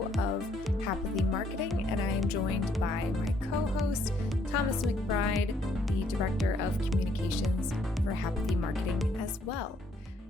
CEO of Happithy Marketing, and I am joined by my co-host, Thomas McBride, the Director of Communications for Happithy Marketing as well.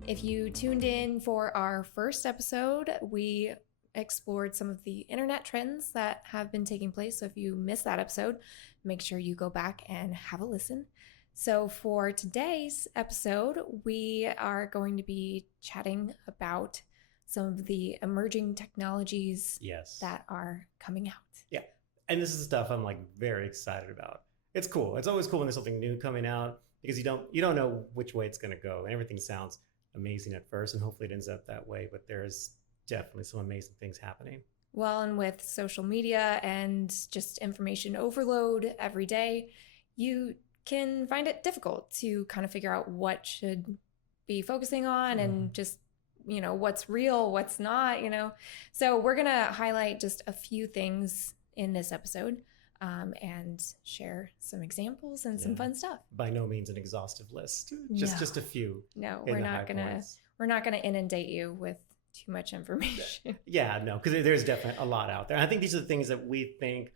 If you tuned in for our first episode, we explored some of the internet trends that have been taking place. So if you missed that episode, make sure you go back and have a listen. So for today's episode, we are going to be chatting about some of the emerging technologies that are coming out. Yeah. And this is stuff I'm very excited about. It's cool. It's always cool when there's something new coming out because you don't know which way it's going to go. And everything sounds amazing at first, and hopefully it ends up that way. But there's definitely some amazing things happening. Well, and with social media and just information overload every day, you can find it difficult to kind of figure out what should be focusing on and just, what's real, what's not, So we're going to highlight just a few things in this episode and share some examples and some fun stuff. By no means an exhaustive list, just a few. No, we're not gonna inundate you with too much information. Yeah, no, because there's definitely a lot out there. And I think these are the things that we think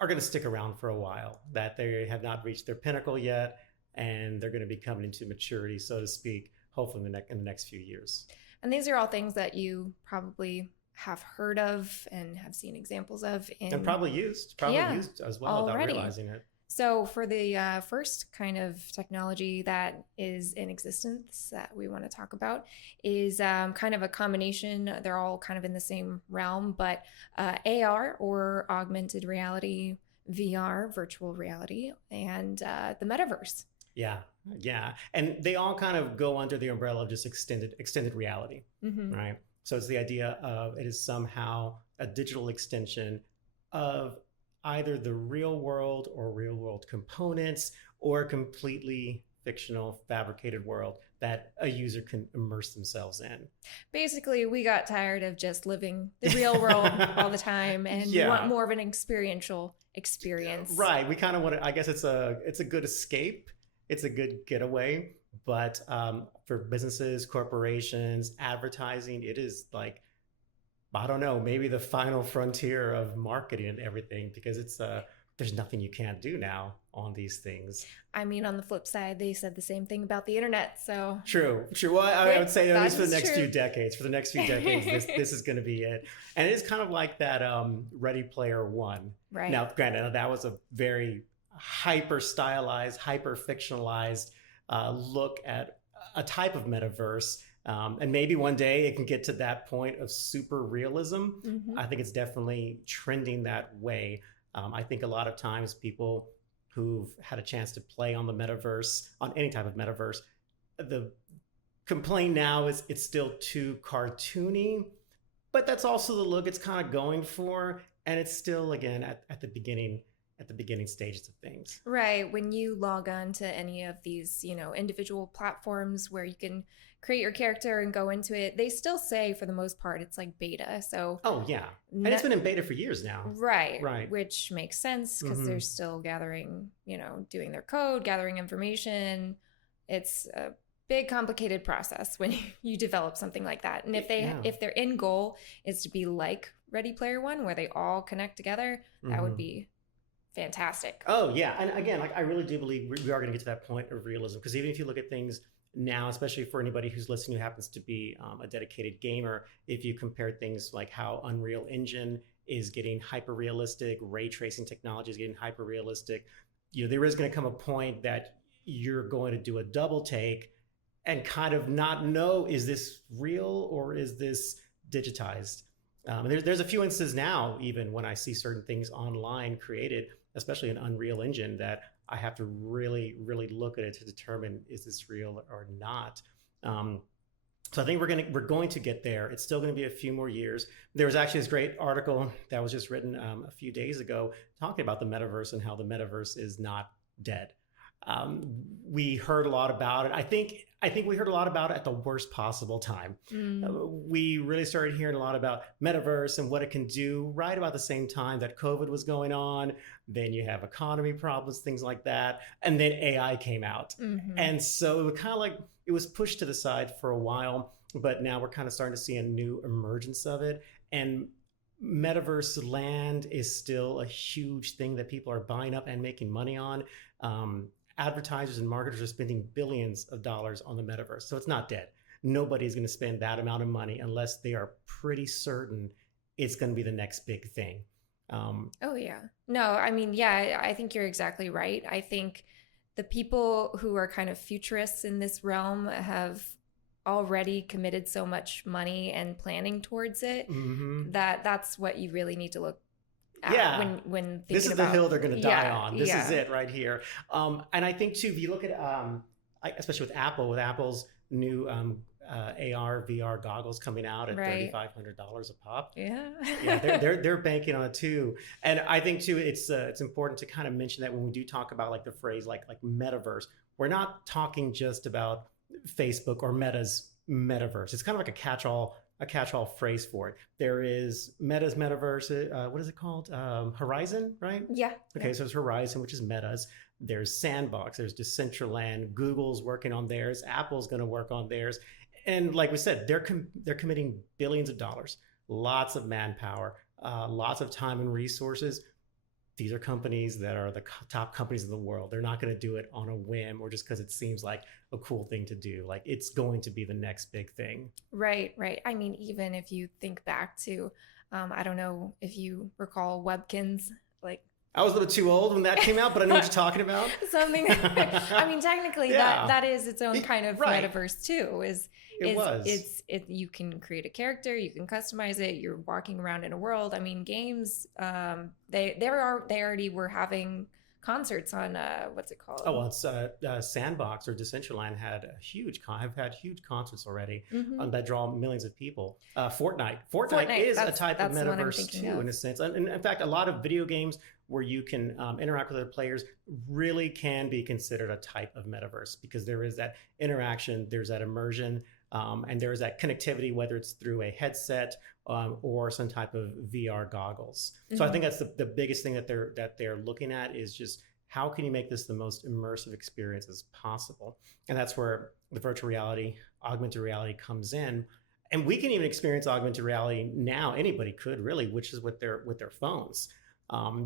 are going to stick around for a while, that they have not reached their pinnacle yet, and they're going to be coming into maturity, so to speak, hopefully in the next few years. And these are all things that you probably have heard of and have seen examples of. And probably used as well already. Without realizing it. So for the first kind of technology that is in existence that we want to talk about is kind of a combination. They're all kind of in the same realm, but AR or augmented reality, VR, virtual reality, and the metaverse. Yeah. And they all kind of go under the umbrella of just extended reality, right? So it's the idea of it is somehow a digital extension of either the real world or real world components or a completely fictional fabricated world that a user can immerse themselves in. Basically, we got tired of just living the real world all the time and want more of an experiential experience. Right. We kind of want to, I guess it's a good escape. It's a good getaway. But for businesses, corporations, advertising, it is I don't know, maybe the final frontier of marketing and everything, because it's there's nothing you can't do now on these things. I mean, on the flip side, they said the same thing about the internet. So true. Well, I would say at least for the next few decades. For the next few decades, this is going to be it. And it is kind of like that Ready Player One. Right. Now, granted, that was a very hyper stylized, hyper fictionalized look at a type of metaverse. And maybe one day it can get to that point of super realism. I think it's definitely trending that way. I think a lot of times people who've had a chance to play on the metaverse, on any type of metaverse, the complaint now is it's still too cartoony, but that's also the look it's kind of going for. And it's still, again, at the beginning stages of things. Right. When you log on to any of these, individual platforms where you can create your character and go into it, they still say for the most part it's like beta. So and it's been in beta for years now. Right. Which makes sense because they're still gathering, doing their code, gathering information. It's a big complicated process when you develop something like that. And if their end goal is to be like Ready Player One, where they all connect together, that would be fantastic. Oh yeah. And again, I really do believe we are going to get to that point of realism, because even if you look at things now, especially for anybody who's listening who happens to be a dedicated gamer, if you compare things like how Unreal Engine is getting hyper realistic, ray tracing technology is getting hyper realistic, there is going to come a point that you're going to do a double take and kind of not know, is this real or is this digitized? There's a few instances now, even when I see certain things online created, especially in Unreal Engine, that I have to really, really look at it to determine, is this real or not? So I think we're going to get there. It's still going to be a few more years. There was actually this great article that was just written a few days ago talking about the metaverse and how the metaverse is not dead. We heard a lot about it. I think we heard a lot about it at the worst possible time. We really started hearing a lot about metaverse and what it can do right about the same time that COVID was going on. Then you have economy problems, things like that. And then AI came out. And so it was kind of it was pushed to the side for a while, but now we're kind of starting to see a new emergence of it. And metaverse land is still a huge thing that people are buying up and making money on. Advertisers and marketers are spending billions of dollars on the metaverse. So it's not dead. Nobody's going to spend that amount of money unless they are pretty certain it's going to be the next big thing. Oh, yeah. No, I mean, yeah, I think you're exactly right. I think the people who are kind of futurists in this realm have already committed so much money and planning towards it that that's what you really need to look at when thinking this is about the hill they're going to die on. This yeah. is it right here. And I think too, if you look at especially with Apple's new AR VR goggles coming out at $3,500 a pop. Yeah, they're banking on it too. And I think too, it's important to kind of mention that when we do talk about like the phrase like metaverse, we're not talking just about Facebook or Meta's metaverse. It's kind of like a catch-all phrase for it. There is Meta's metaverse. What is it called? Horizon, right? Yeah. Okay, so there's Horizon, which is Meta's. There's Sandbox. There's Decentraland. Google's working on theirs. Apple's going to work on theirs. And like we said, they're committing billions of dollars, lots of manpower, lots of time and resources. These are companies that are the top companies in the world. They're not going to do it on a whim or just because it seems like a cool thing to do. Like it's going to be the next big thing. Right. I mean, even if you think back to, I don't know if you recall Webkins, like. I was a little too old when that came out, but I know what you're talking about. Something. I mean, technically, that is its own kind of metaverse too. You can create a character, you can customize it. You're walking around in a world. I mean, games. They already were having concerts on what's it called? Oh, well, it's Sandbox or Decentraland have had huge concerts already that draw millions of people. Fortnite is a type of metaverse too, in a sense. And in fact, a lot of video games where you can interact with other players really can be considered a type of metaverse because there is that interaction, there's that immersion, and there is that connectivity, whether it's through a headset or some type of VR goggles. So I think that's the biggest thing that they're looking at is just how can you make this the most immersive experience as possible? And that's where the virtual reality, augmented reality comes in. And we can even experience augmented reality now. Anybody could really, which is with their phones.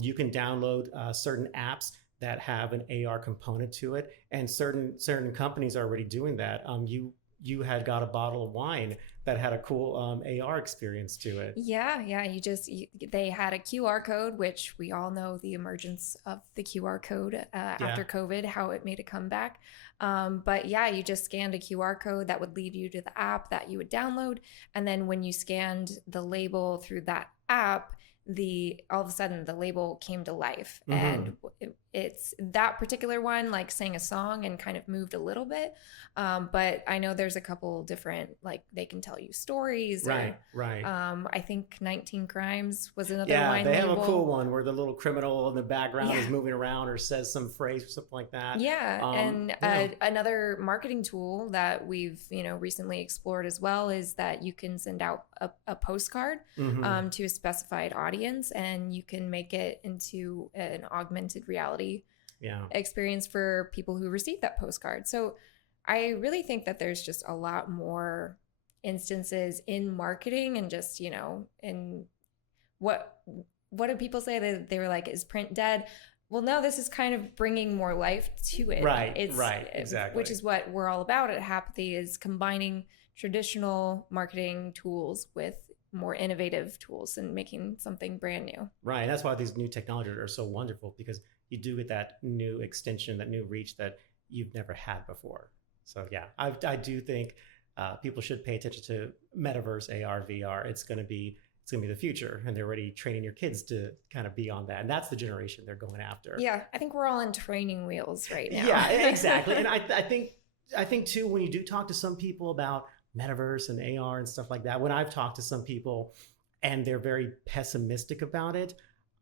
You can download certain apps that have an AR component to it, and certain companies are already doing that. You had got a bottle of wine that had a cool AR experience to it. Yeah. They had a QR code, which we all know the emergence of the QR code after COVID, how it made a comeback. But yeah, you just scanned a QR code that would lead you to the app that you would download. And then when you scanned the label through that app, all of a sudden the label came to life, and it's that particular one like sang a song and kind of moved a little bit, but I know there's a couple different, like they can tell you stories, right. I think 19 Crimes was another wine they label. Have a cool one where the little criminal in the background is moving around or says some phrase or something like that. Another marketing tool that we've recently explored as well is that you can send out a postcard to a specified audience, and you can make it into an augmented reality experience for people who receive that postcard. So I really think that there's just a lot more instances in marketing and just, in what do people say? They were like, is print dead? Well, no, this is kind of bringing more life to it. Right, exactly. Which is what we're all about at Happithy, is combining traditional marketing tools with more innovative tools and making something brand new. Right. And that's why these new technologies are so wonderful, because you do get that new extension, that new reach that you've never had before. So yeah, I do think people should pay attention to metaverse, AR, VR. It's going to be the future, and they're already training your kids to kind of be on that. And that's the generation they're going after. Yeah. I think we're all in training wheels right now. Yeah, exactly. And I think too, when you do talk to some people about metaverse and AR and stuff like that, when I've talked to some people and they're very pessimistic about it,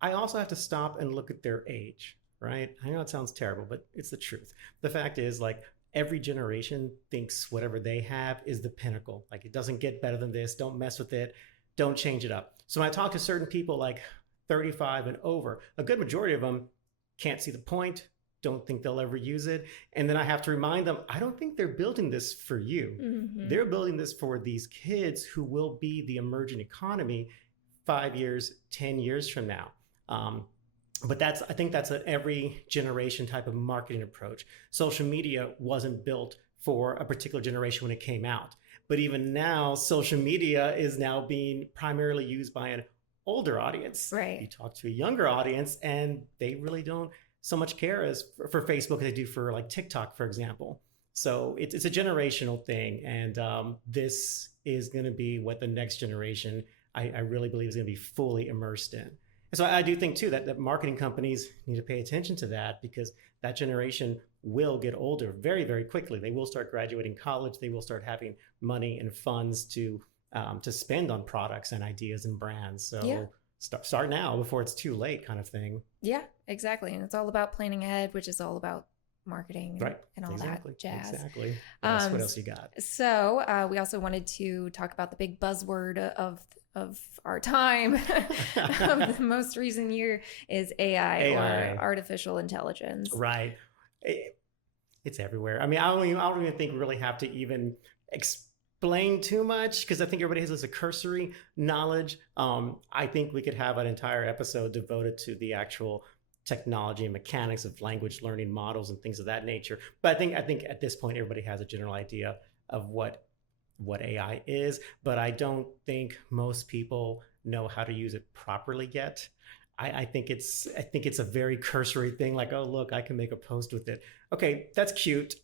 I also have to stop and look at their age, right? I know it sounds terrible, but it's the truth. The fact is, like, every generation thinks whatever they have is the pinnacle. Like, it doesn't get better than this. Don't mess with it. Don't change it up. So when I talk to certain people like 35 and over, a good majority of them can't see the point, don't think they'll ever use it. And then I have to remind them, I don't think they're building this for you. They're building this for these kids who will be the emerging economy 5 years, 10 years from now. But I think that's an every generation type of marketing approach. Social media wasn't built for a particular generation when it came out. But even now, social media is now being primarily used by an older audience. Right. You talk to a younger audience and they really don't so much care as for Facebook as they do for like TikTok, for example. So it's a generational thing. And this is going to be what the next generation, I really believe, is going to be fully immersed in. And so I do think too that marketing companies need to pay attention to that, because that generation will get older very, very quickly. They will start graduating college. They will start having money and funds to spend on products and ideas and brands. So start now before it's too late, kind of thing. Yeah, exactly. And it's all about planning ahead, which is all about marketing and all that jazz. Exactly. What else you got? So we also wanted to talk about the big buzzword of our time of the most recent year is AI. Or artificial intelligence. Right. It's everywhere. I mean, I don't even think we really have to even explain too much, because I think everybody has this a cursory knowledge. I think we could have an entire episode devoted to the actual technology and mechanics of language learning models and things of that nature. But I think at this point, everybody has a general idea of what AI is, but I don't think most people know how to use it properly yet. I think it's a very cursory thing, like, oh, look, I can make a post with it. Okay, that's cute,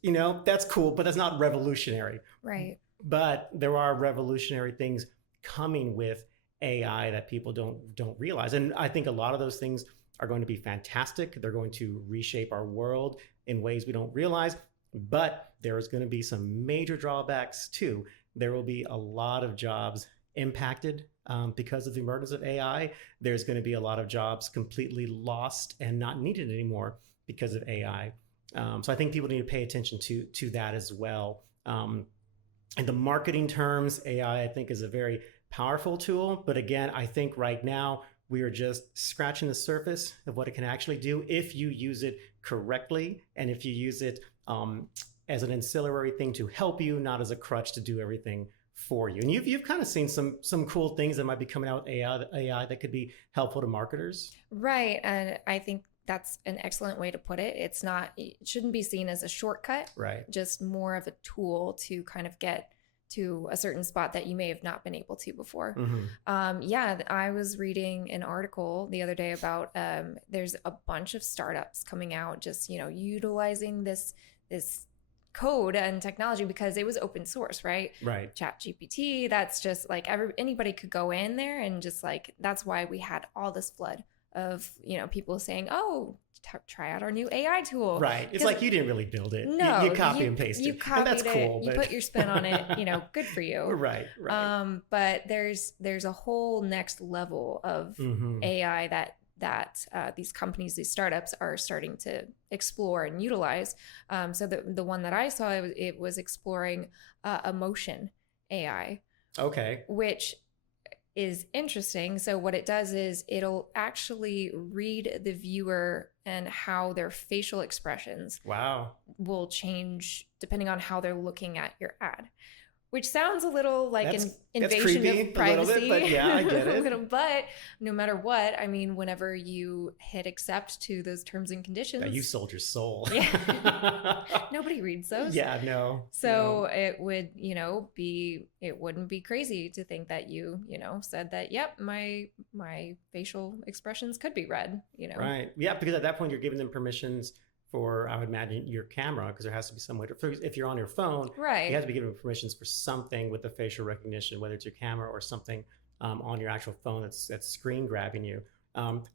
that's cool, but that's not revolutionary. Right. But there are revolutionary things coming with AI that people don't realize. And I think a lot of those things are going to be fantastic. They're going to reshape our world in ways we don't realize, but there is going to be some major drawbacks too. There will be a lot of jobs impacted because of the emergence of AI. There's going to be a lot of jobs completely lost and not needed anymore because of AI. So I think people need to pay attention to that as well. In the marketing terms, AI, I think, is a very powerful tool. But again, I think right now we are just scratching the surface of what it can actually do if you use it correctly, and if you use it as an ancillary thing to help you, not as a crutch to do everything for you. And you've kind of seen some cool things that might be coming out with AI that could be helpful to marketers. Right. And I think that's an excellent way to put it. It shouldn't be seen as a shortcut, right? Just more of a tool to kind of get to a certain spot that you may have not been able to before. Mm-hmm. I was reading an article the other day about there's a bunch of startups coming out just, utilizing this code and technology because it was open source, right? Right. ChatGPT, that's just like anybody could go in there, and just like that's why we had all this flood of people saying, "Oh, try out our new AI tool." Right. It's like you didn't really build it. No, you copy and paste it. You copied and that's cool. it. You put your spin on it. Good for you. Right. But there's a whole next level of AI that these companies, these startups, are starting to explore and utilize. So the one that I saw, it was exploring emotion AI. Okay. Which is interesting. So what it does is it'll actually read the viewer and how their facial expressions will change depending on how they're looking at your ad, which sounds a little like an invasion of privacy. Little bit, but yeah, I get it. But no matter what, I mean, whenever you hit accept to those terms and conditions, you sold your soul. Yeah. Nobody reads those. Yeah, no. So it would, it wouldn't be crazy to think that you said that, yep, my facial expressions could be read, Right. Yeah, because at that point you're giving them permissions for, I would imagine, your camera, because there has to be some way to, if you're on your phone, right, you have to be given permissions for something with the facial recognition, whether it's your camera or something on your actual phone that's screen grabbing you.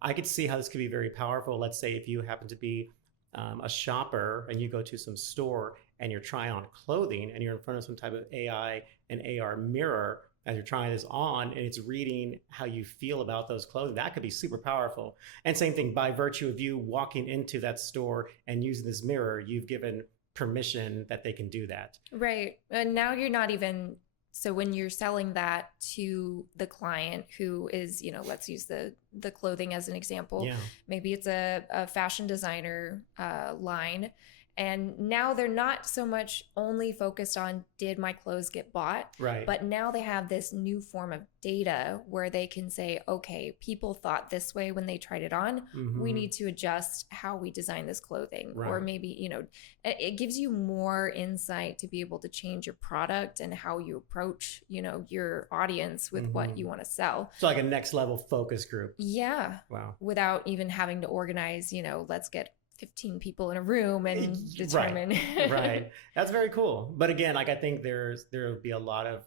I could see how this could be very powerful. Let's say if you happen to be a shopper and you go to some store and you're trying on clothing and you're in front of some type of AI and AR mirror as you're trying this on, and it's reading how you feel about those clothing. That could be super powerful. And same thing, by virtue of you walking into that store and using this mirror, you've given permission that they can do that. Right. And now you're not even, so when you're selling that to the client who is, let's use the clothing as an example. Yeah. Maybe it's a fashion designer line, And now they're not so much only focused on did my clothes get bought, Right. but now they have this new form of data where they can say, okay, people thought this way when they tried it on. We need to adjust how we design this clothing. Right. Or maybe, it gives you more insight to be able to change your product and how you approach, your audience with what you want to sell. So like a next level focus group. Yeah. Wow. Without even having to organize, let's get 15 people in a room and determine. Right. That's very cool. But again, like I think there will be a lot of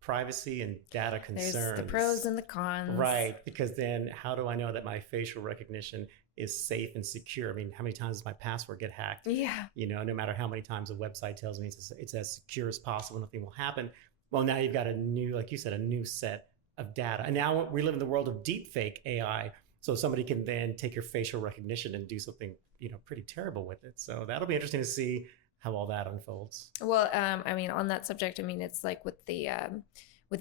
privacy and data concerns. There's the pros and the cons. Right. Because then how do I know that my facial recognition is safe and secure? I mean, how many times does my password get hacked? Yeah. No matter how many times a website tells me it's as secure as possible, nothing will happen. Well, now you've got a new, like you said, a new set of data. And now we live in the world of deepfake AI. So somebody can then take your facial recognition and do something, pretty terrible with it. So that'll be interesting to see how all that unfolds. Well, on that subject, it's like with the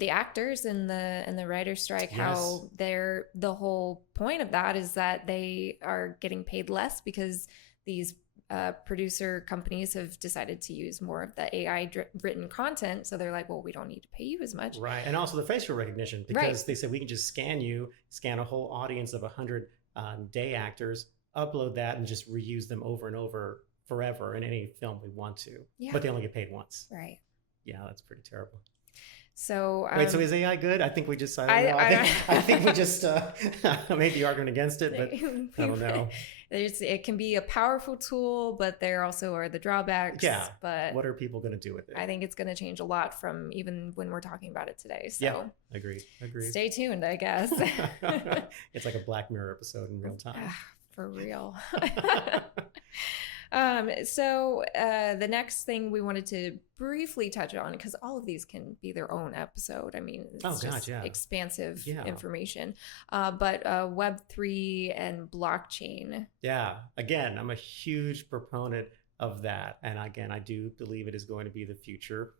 actors and the writer's strike, how the whole point of that is that they are getting paid less because these producer companies have decided to use more of the AI written content. So they're like, well, we don't need to pay you as much. Right. And also the facial recognition, because they said we can just scan a whole audience of 100 day actors, upload that and just reuse them over and over forever in any film we want to. Yeah. But they only get paid once. Right. Yeah, that's pretty terrible. So wait, so is AI good? I think we just I think we just made the argument against it, but I don't know. It can be a powerful tool, but there also are the drawbacks. Yeah. But what are people going to do with it? I think it's going to change a lot from even when we're talking about it today. So yeah, agreed. Stay tuned, I guess. It's like a Black Mirror episode in real time. For real. So the next thing we wanted to briefly touch on, because all of these can be their own episode. It's expansive information. But Web3 and blockchain. Yeah. Again, I'm a huge proponent of that. And again, I do believe it is going to be the future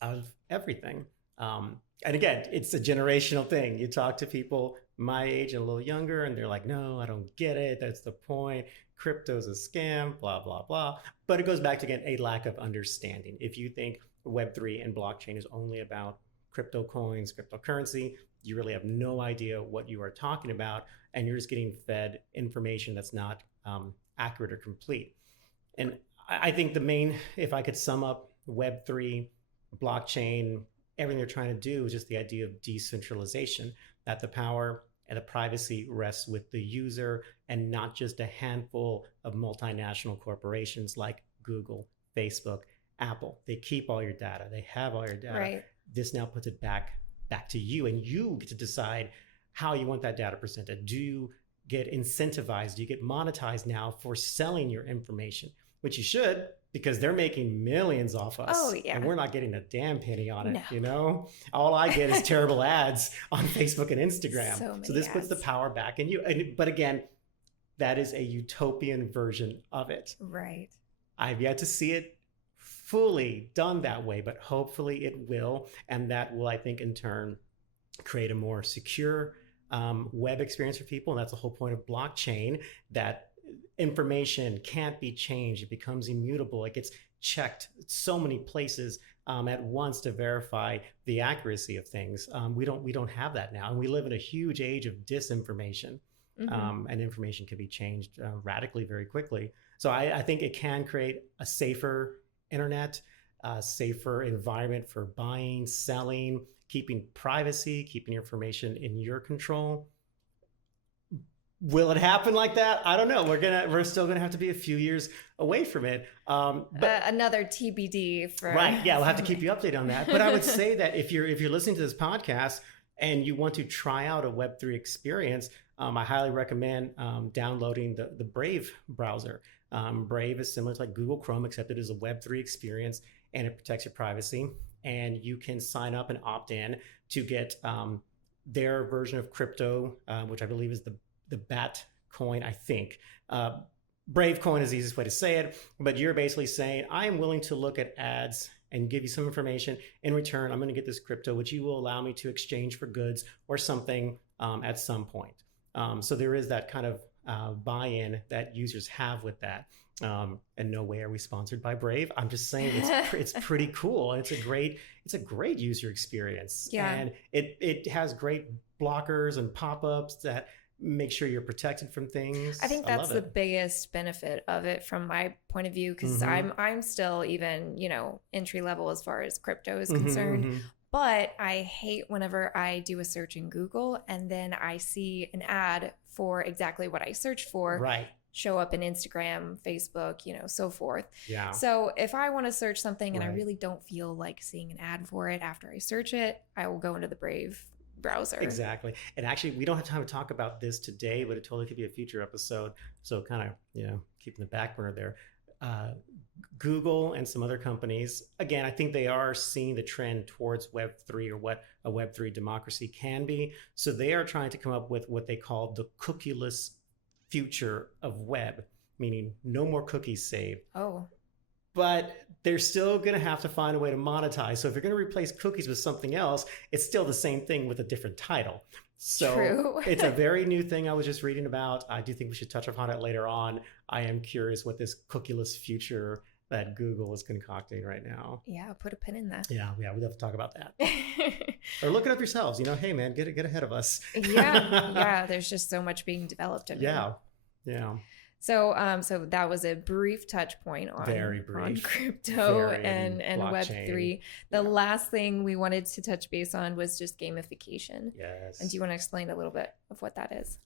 of everything. And again, it's a generational thing. You talk to people my age and a little younger, and they're like, no, I don't get it. That's the point. Crypto's a scam, blah, blah, blah. But it goes back to, again, a lack of understanding. If you think Web3 and blockchain is only about crypto coins, cryptocurrency, you really have no idea what you are talking about, and you're just getting fed information that's not accurate or complete. And I think if I could sum up Web3, blockchain, everything they're trying to do is just the idea of decentralization, that the power and the privacy rests with the user and not just a handful of multinational corporations like Google, Facebook, Apple. They keep all your data. They have all your data. Right. This now puts it back to you, and you get to decide how you want that data presented. Do you get incentivized? Do you get monetized now for selling your information? Which you should, because they're making millions off us. Oh, yeah. And we're not getting a damn penny on it, No. All I get is terrible ads on Facebook and Instagram. So this puts the power back in you. But again, that is a utopian version of it. Right. I've yet to see it fully done that way, but hopefully it will. And that will, I think, in turn, create a more secure web experience for people. And that's the whole point of blockchain, that information can't be changed. It becomes immutable. It gets checked so many places at once to verify the accuracy of things. We don't have that now, and we live in a huge age of disinformation. And information can be changed radically very quickly. So I think it can create a safer internet, a safer environment for buying, selling, keeping privacy, keeping your information in your control. Will it happen like that? I don't know. We're still gonna have to be a few years away from it. But another TBD for right. Yeah, we'll have to keep you updated on that. But I would say that if you're listening to this podcast and you want to try out a Web3 experience, I highly recommend downloading the Brave browser. Brave is similar to like Google Chrome, except it is a Web3 experience, and it protects your privacy. And you can sign up and opt in to get their version of crypto, which I believe is the Bat coin, I think. Brave coin is the easiest way to say it, but you're basically saying, I am willing to look at ads and give you some information. In return, I'm going to get this crypto, which you will allow me to exchange for goods or something at some point. So there is that kind of buy-in that users have with that. And no way are we sponsored by Brave. I'm just saying it's pretty cool. And it's a great user experience. Yeah. And it has great blockers and pop-ups that make sure you're protected from things. I think that's the biggest benefit of it from my point of view, because I'm still even, entry level as far as crypto is concerned. But I hate whenever I do a search in Google and then I see an ad for exactly what I searched for. Right. Show up in Instagram, Facebook, so forth. Yeah. So if I want to search something and I really don't feel like seeing an ad for it after I search it, I will go into the Brave browser. Exactly. And actually, we don't have time to talk about this today, but it totally could be a future episode. So kind of, keeping the back burner there. Google and some other companies, again, I think they are seeing the trend towards Web3 or what a Web3 democracy can be. So they are trying to come up with what they call the cookieless future of web, meaning no more cookies saved. Oh. But they're still going to have to find a way to monetize. So if you're going to replace cookies with something else, it's still the same thing with a different title. So True. It's a very new thing I was just reading about. I do think we should touch upon it later on. I am curious what this cookieless future that Google is concocting right now. Yeah, put a pin in that. Yeah, we'd have to talk about that. Or look it up yourselves. Hey, man, get ahead of us. Yeah. There's just so much being developed. Yeah. So that was a brief touch point on crypto and Web3. The last thing we wanted to touch base on was just gamification. Yes. And do you want to explain a little bit of what that is?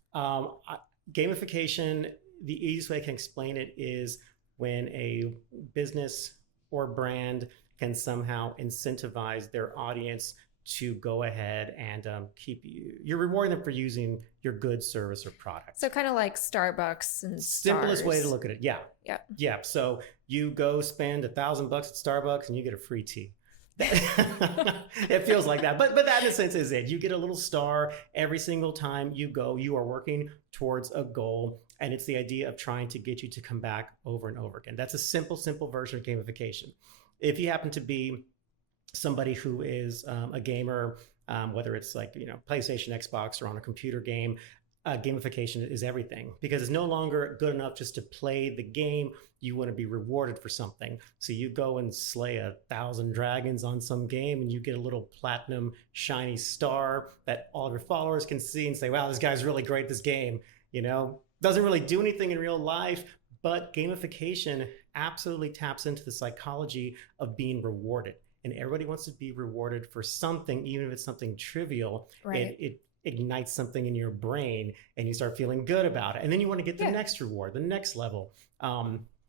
Gamification, the easiest way I can explain it is when a business or brand can somehow incentivize their audience to go ahead and you're rewarding them for using your good service or product. So kind of like Starbucks and simplest stars. way to look at it. Yeah. So you go spend $1,000 at Starbucks and you get a free tea. It feels like that, but that in a sense is it. You get a little star every single time you go. You are working towards a goal, and it's the idea of trying to get you to come back over and over again. That's a simple version of gamification. If you happen to be somebody who is a gamer, whether it's like PlayStation, Xbox, or on a computer game, gamification is everything, because it's no longer good enough just to play the game. You want to be rewarded for something. So you go and slay 1,000 dragons on some game and you get a little platinum shiny star that all of your followers can see and say, wow, this guy's really great at this game. Doesn't really do anything in real life, but gamification absolutely taps into the psychology of being rewarded. And everybody wants to be rewarded for something, even if it's something trivial. Right. It ignites something in your brain and you start feeling good about it. And then you want to get the next reward, the next level.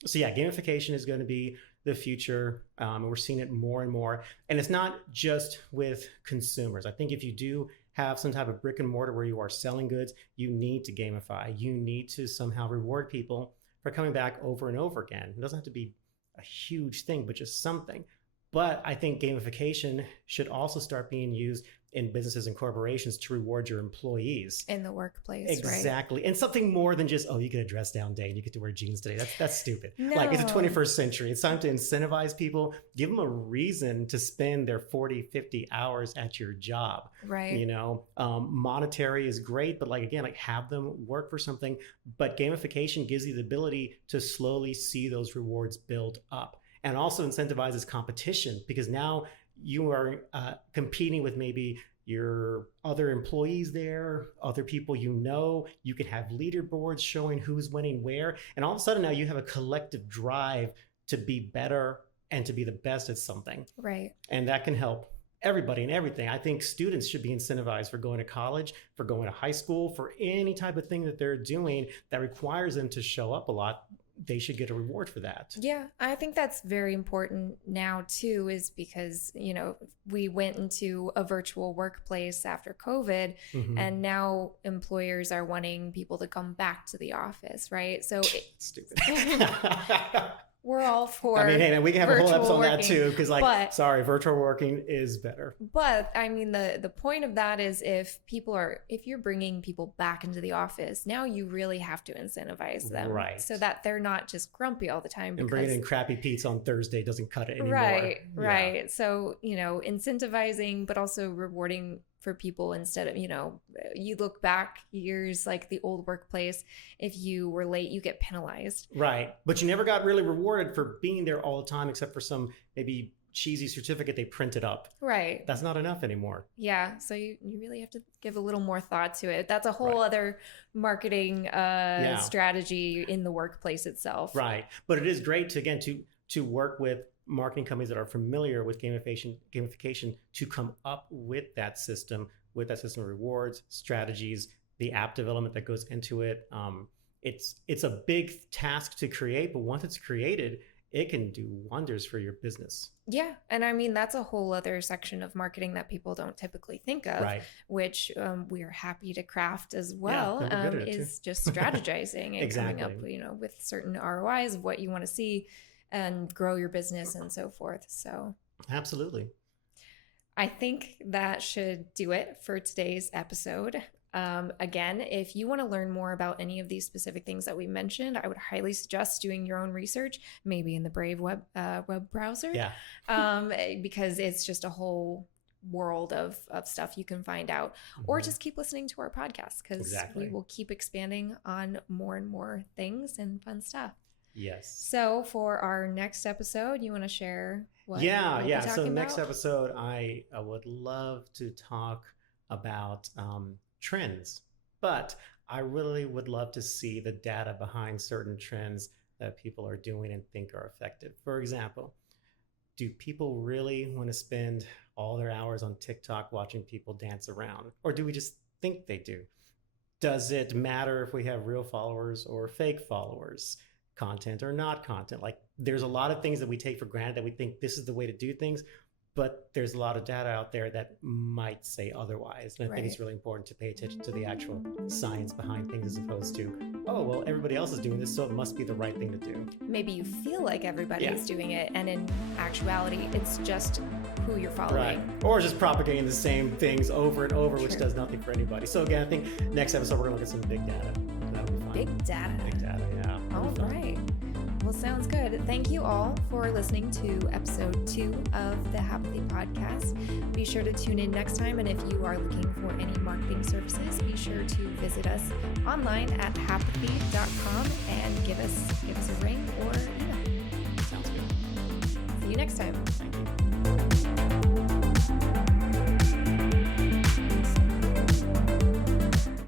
So gamification is going to be the future. And we're seeing it more and more. And it's not just with consumers. I think if you do have some type of brick and mortar where you are selling goods, you need to gamify. You need to somehow reward people for coming back over and over again. It doesn't have to be a huge thing, but just something. But I think gamification should also start being used in businesses and corporations to reward your employees. In the workplace, exactly. Right? And something more than just, you get a dress down day and you get to wear jeans today. That's stupid. No. Like, it's the 21st century. It's time to incentivize people, give them a reason to spend their 40, 50 hours at your job. Right. Monetary is great, but have them work for something. But gamification gives you the ability to slowly see those rewards build up, and also incentivizes competition, because now you are competing with maybe your other employees there, other people you can have leaderboards showing who's winning where. And all of a sudden now you have a collective drive to be better and to be the best at something. Right. And that can help everybody and everything. I think students should be incentivized for going to college, for going to high school, for any type of thing that they're doing that requires them to show up a lot. They should get a reward for that. Yeah, I think that's very important now too, is because, we went into a virtual workplace after COVID, and now employers are wanting people to come back to the office, right? So stupid. We're all for. I mean, hey, man, we can have a whole episode on that too, because virtual working is better. But I mean, the point of that is if you're bringing people back into the office, now you really have to incentivize them, right? So that they're not just grumpy all the time. And bringing in crappy pizza on Thursday doesn't cut it anymore. Right. So incentivizing, but also rewarding for people instead of, you look back years like the old workplace, if you were late, you get penalized. Right. But you never got really rewarded for being there all the time, except for some maybe cheesy certificate they printed up. Right. That's not enough anymore. Yeah. So you really have to give a little more thought to it. That's a whole other marketing strategy in the workplace itself. Right. But it is great to work with marketing companies that are familiar with gamification to come up with that system of rewards, strategies, the app development that goes into it. It's a big task to create, but once it's created, it can do wonders for your business. Yeah. And I mean, that's a whole other section of marketing that people don't typically think of, which we are happy to craft as well, is just strategizing and coming up, with certain ROIs of what you want to see and grow your business and so forth. So absolutely. I think that should do it for today's episode. Again, if you want to learn more about any of these specific things that we mentioned, I would highly suggest doing your own research, maybe in the Brave web browser, because it's just a whole world of stuff you can find out, or just keep listening to our podcast, because we will keep expanding on more and more things and fun stuff. Yes. So for our next episode, you want to share what? So next episode, I would love to talk about trends, but I really would love to see the data behind certain trends that people are doing and think are effective. For example, do people really want to spend all their hours on TikTok watching people dance around? Or do we just think they do? Does it matter if we have real followers or fake followers? Content or not content? Like, there's a lot of things that we take for granted that we think this is the way to do things, but there's a lot of data out there that might say otherwise. And I think it's really important to pay attention to the actual science behind things, as opposed to, oh, well, everybody else is doing this, so it must be the right thing to do. Maybe you feel like everybody is doing it, and in actuality, it's just who you're following. Right. Or just propagating the same things over and over, which does nothing for anybody. So again, I think next episode, we're going to look at some big data. That'll be fun. Big data, yeah. All right. Well, sounds good. Thank you all for listening to episode 2 of the Happithy podcast. Be sure to tune in next time. And if you are looking for any marketing services, be sure to visit us online at happithy.com and give